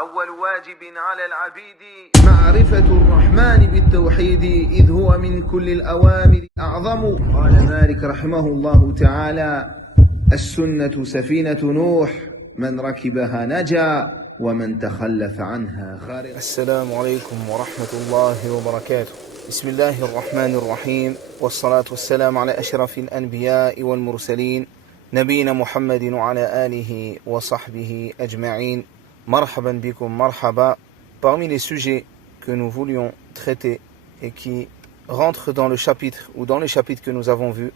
أول واجب على العبيد معرفة الرحمن بالتوحيد إذ هو من كل الأوامر أعظم. قال مالك رحمه الله تعالى: السنة سفينة نوح من ركبها نجا ومن تخلف عنها خارق. السلام عليكم ورحمة الله وبركاته. بسم الله الرحمن الرحيم، والصلاة والسلام على أشرف الأنبياء والمرسلين نبينا محمد وعلى آله وصحبه أجمعين. Marhaban bikum, marhaba. Parmi les sujets que nous voulions traiter et qui rentrent dans le chapitre ou dans les chapitres que nous avons vus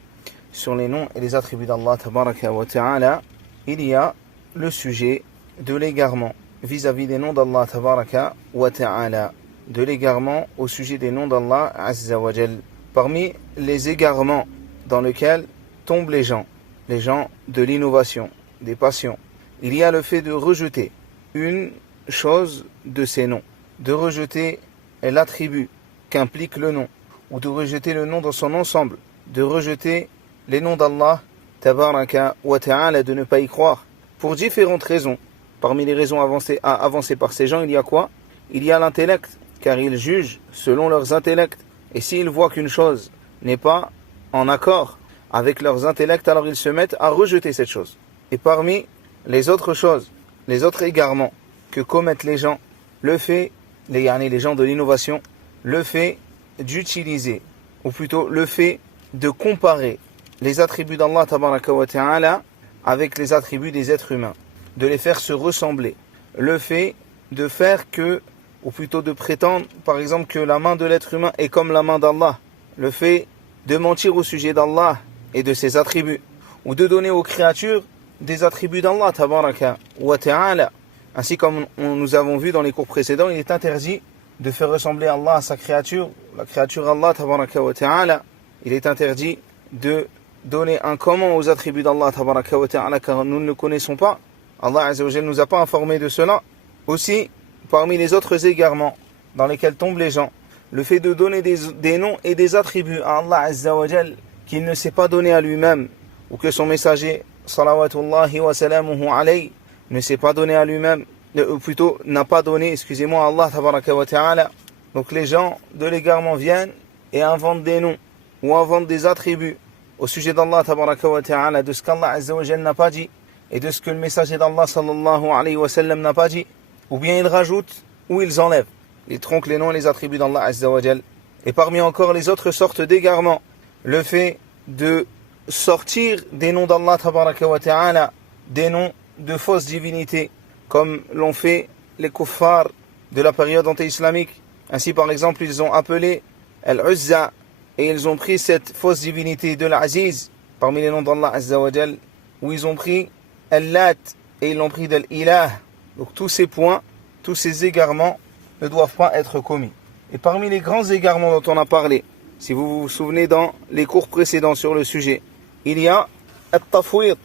sur les noms et les attributs d'Allah tabaraka wa ta'ala, il y a le sujet de l'égarement vis-à-vis des noms d'Allah tabaraka wa ta'ala, de l'égarement au sujet des noms d'Allah azza wa jal. Parmi les égarements dans lesquels tombent les gens de l'innovation, des passions, il y a le fait de rejeter une chose de ces noms, de rejeter l'attribut qu'implique le nom, ou de rejeter le nom dans son ensemble, de rejeter les noms d'Allah tabaraka wa ta'ala, de ne pas y croire, pour différentes raisons. Parmi les raisons avancées par ces gens, il y a quoi? Il y a l'intellect, car ils jugent selon leurs intellects, et s'ils voient qu'une chose n'est pas en accord avec leurs intellects, alors ils se mettent à rejeter cette chose. Et parmi les autres choses, les autres égarements que commettent les gens, le fait, les gens de l'innovation, le fait d'utiliser, ou plutôt le fait de comparer les attributs d'Allah tabaraka wa ta'ala avec les attributs des êtres humains, de les faire se ressembler, le fait de faire que, ou plutôt de prétendre, par exemple, que la main de l'être humain est comme la main d'Allah, le fait de mentir au sujet d'Allah et de ses attributs, ou de donner aux créatures des attributs d'Allah tabaraka wa ta'ala. Ainsi comme nous avons vu dans les cours précédents, il est interdit de faire ressembler Allah à sa créature, la créature Allah tabaraka wa ta'ala. Il est interdit de donner un comment aux attributs d'Allah tabaraka wa ta'ala, car nous ne le connaissons pas. Allah azza wa jalla nous a pas informé de cela. Aussi, parmi les autres égarements dans lesquels tombent les gens, le fait de donner des noms et des attributs à Allah azza wa jalla qu'il ne s'est pas donné à lui-même, ou que son messager salawatullahi wa salamuhu alayhi ne s'est pas donné à lui-même, ou plutôt n'a pas donné, à Allah tabaraka wa ta'ala. Donc les gens de l'égarement viennent et inventent des noms ou inventent des attributs au sujet d'Allah tabaraka wa ta'ala, de ce qu'Allah azza wa jalla n'a pas dit et de ce que le messager d'Allah sallallahu alayhi wa sallam n'a pas dit, ou bien ils rajoutent ou ils enlèvent, ils tronquent les noms et les attributs d'Allah azza wa jalla. Et parmi encore les autres sortes d'égarements, le fait de sortir des noms d'Allah tabaraka wa ta'ala, des noms de fausses divinités, comme l'ont fait les kuffars de la période anté-islamique. Ainsi par exemple ils ont appelé Al-Uzza et ils ont pris cette fausse divinité de l'Aziz parmi les noms d'Allah azza wa jal, ou ils ont pris Al-Lat et ils l'ont pris d'Al-Ilah. Donc tous ces points, tous ces égarements ne doivent pas être commis. Et parmi les grands égarements dont on a parlé, si vous vous souvenez dans les cours précédents sur le sujet, il y a At-Tafwid.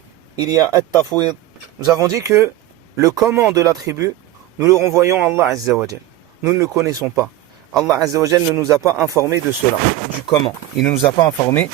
Nous avons dit que le comment de l'attribut, nous le renvoyons à Allah azza wa jal. Nous ne le connaissons pas. Allah azza wa jal ne nous a pas informé de cela, du comment. Il ne nous a pas informé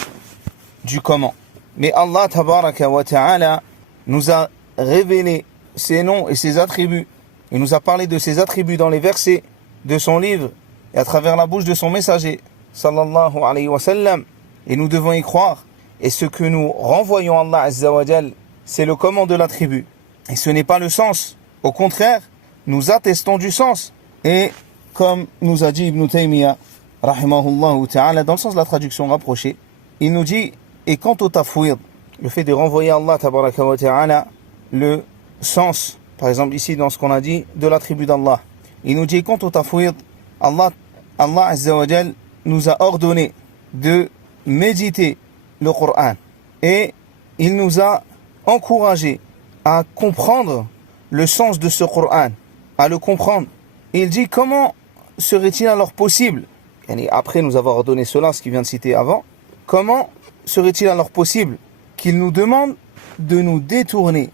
du comment. Mais Allah tabaraka wa ta'ala nous a révélé ses noms et ses attributs. Il nous a parlé de ses attributs dans les versets de son livre et à travers la bouche de son messager sallallahu alayhi wa sallam. Et nous devons y croire. Et ce que nous renvoyons à Allah azza wa jal, c'est le comment de l'attribut. Et ce n'est pas le sens. Au contraire, nous attestons du sens. Et comme nous a dit Ibn Taymiyyah, rahimahullah ta'ala, dans le sens de la traduction rapprochée, il nous dit, et quant au tafwid, le fait de renvoyer à Allah tabaraka wa ta'ala le sens, par exemple ici dans ce qu'on a dit, de l'attribut d'Allah. Il nous dit, quant au tafwid, Allah azza wa jal nous a ordonné de méditer le Coran, et il nous a encouragé à comprendre le sens de ce Coran, à le comprendre. Et il dit, comment serait-il alors possible, et après nous avoir ordonné cela, ce qu'il vient de citer avant, comment serait-il alors possible qu'il nous demande de nous détourner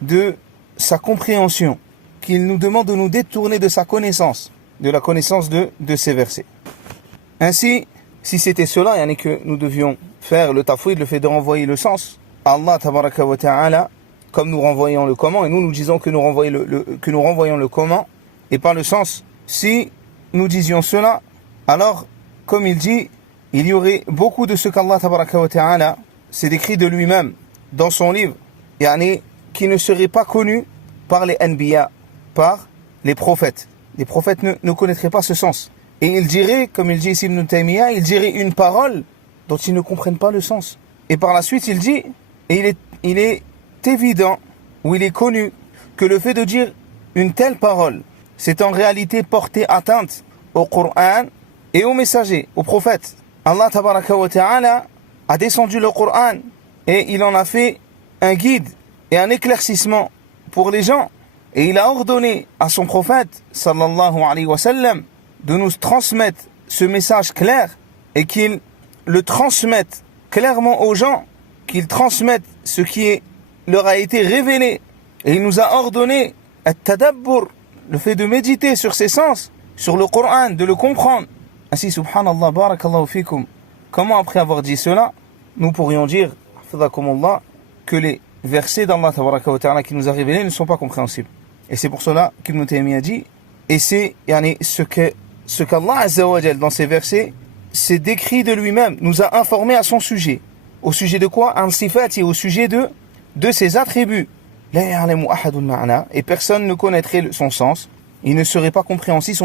de sa compréhension, qu'il nous demande de nous détourner de sa connaissance, de la connaissance de ces versets. Ainsi, si c'était cela, que nous devions faire le tafwid, le fait de renvoyer le sens à Allah tabaraka wa ta'ala, comme nous renvoyons le comment, et nous disons que nous renvoyons le comment, et pas le sens. Si nous disions cela, alors, comme il dit, il y aurait beaucoup de ce qu'Allah tabaraka wa ta'ala s'est décrit de lui-même dans son livre, qui ne serait pas connu par les anbiya, par les prophètes. Les prophètes ne connaîtraient pas ce sens. Et il dirait, comme il dit ici Ibn Taymiyyah, il dirait une parole dont ils ne comprennent pas le sens. Et par la suite, il dit, et il est évident, ou il est connu, que le fait de dire une telle parole, c'est en réalité porter atteinte au Coran et aux messagers, aux prophètes. Allah tabaraka wa ta'ala a descendu le Coran et il en a fait un guide et un éclaircissement pour les gens. Et il a ordonné à son prophète, sallallahu alayhi wa sallam, de nous transmettre ce message clair et qu'il le transmette clairement aux gens, qu'il transmette ce qui leur a été révélé. Et il nous a ordonné at-tadabbur, le fait de méditer sur ses sens, sur le Coran, de le comprendre. Ainsi, subhanallah, barakallahu fikum, comment après avoir dit cela, nous pourrions dire, hafidhakumullah, que les versets d'Allah tabaraka wa ta'ala qui nous a révélés ne sont pas compréhensibles. Et c'est pour cela qu'Ibn Taymiyyah dit, et c'est ce qu'Allah azza wa jal dans ces versets s'est décrit de lui-même, nous a informé à son sujet. Au sujet de quoi? An sifati, au sujet de ses attributs. La ya'lamu ahadun ma'na, et personne ne connaîtrait son sens. Il ne serait pas compréhensible,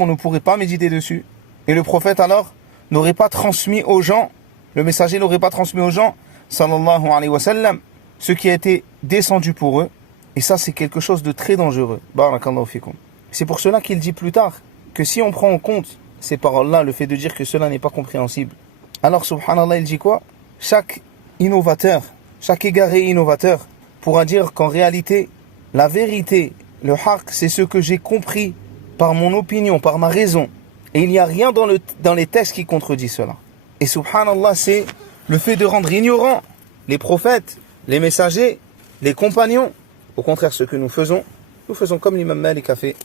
on ne pourrait pas méditer dessus. Et le prophète alors n'aurait pas transmis aux gens, le messager n'aurait pas transmis aux gens, sallallahu alayhi wa sallam, ce qui a été descendu pour eux. Et ça, c'est quelque chose de très dangereux. Barakallahu fikum. C'est pour cela qu'il dit plus tard que si on prend en compte ces paroles-là, le fait de dire que cela n'est pas compréhensible, alors subhanallah, il dit quoi? Chaque innovateur, chaque égaré innovateur pourra dire qu'en réalité, la vérité, le haqq, c'est ce que j'ai compris par mon opinion, par ma raison. Et il n'y a rien dans les textes qui contredit cela. Et subhanallah, c'est le fait de rendre ignorants les prophètes, les messagers, les compagnons. Au contraire, ce que nous faisons comme l'imam Malik a fait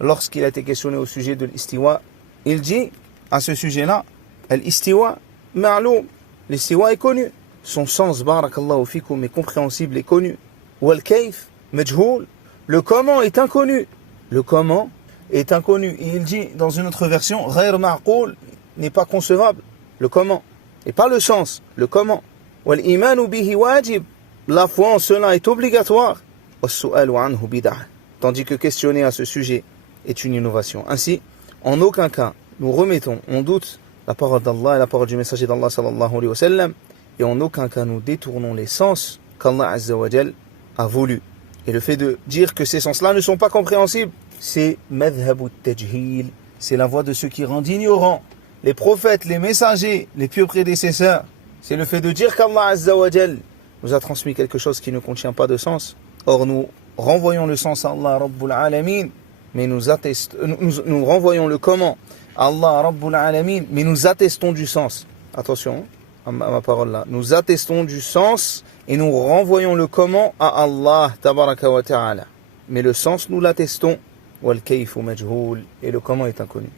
lorsqu'il a été questionné au sujet de l'istiwa. Il dit à ce sujet-là, l'istiwa ma'loum, l'istiwa est connu. Son sens, barakallahu fikum, est compréhensible et connu. Wal kayf majhoul, le comment est inconnu. Le comment est inconnu. Et il dit dans une autre version, ghayr ma'qoul, n'est pas concevable. Le comment. Et pas le sens, le comment. Wal imanu bihi wajib, la foi en cela est obligatoire. Was-su'alu anhu bid'ah, tandis que questionner à ce sujet est une innovation. Ainsi, en aucun cas, nous remettons en doute la parole d'Allah et la parole du messager d'Allah sallallahu alayhi wa sallam, et en aucun cas nous détournons les sens qu'Allah azza wa jal a voulu. Et le fait de dire que ces sens-là ne sont pas compréhensibles, c'est madhhabu tajhil, c'est la voie de ceux qui rendent ignorants les prophètes, les messagers, les pieux prédécesseurs. C'est le fait de dire qu'Allah azza wa jal nous a transmis quelque chose qui ne contient pas de sens. Or nous renvoyons le sens à Allah Rabbul Alamin, mais nous renvoyons le comment à Allah Rabbul Alamin, mais nous attestons du sens. Attention à ma parole là. Nous attestons du sens et nous renvoyons le comment à Allah Tabaraka wa Ta'ala. Mais le sens, nous l'attestons. Wal kayfu majhoul, et le comment est inconnu.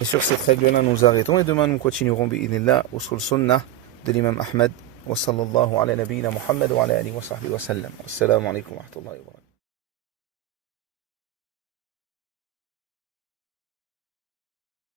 Et sur cette règle-là, nous arrêtons et demain nous continuerons bi'idhnillah usul sunnah de l'imam Ahmed. وصلى الله على نبينا محمد وعلى آله وصحبه وسلم. السلام عليكم ورحمة الله وبركاته.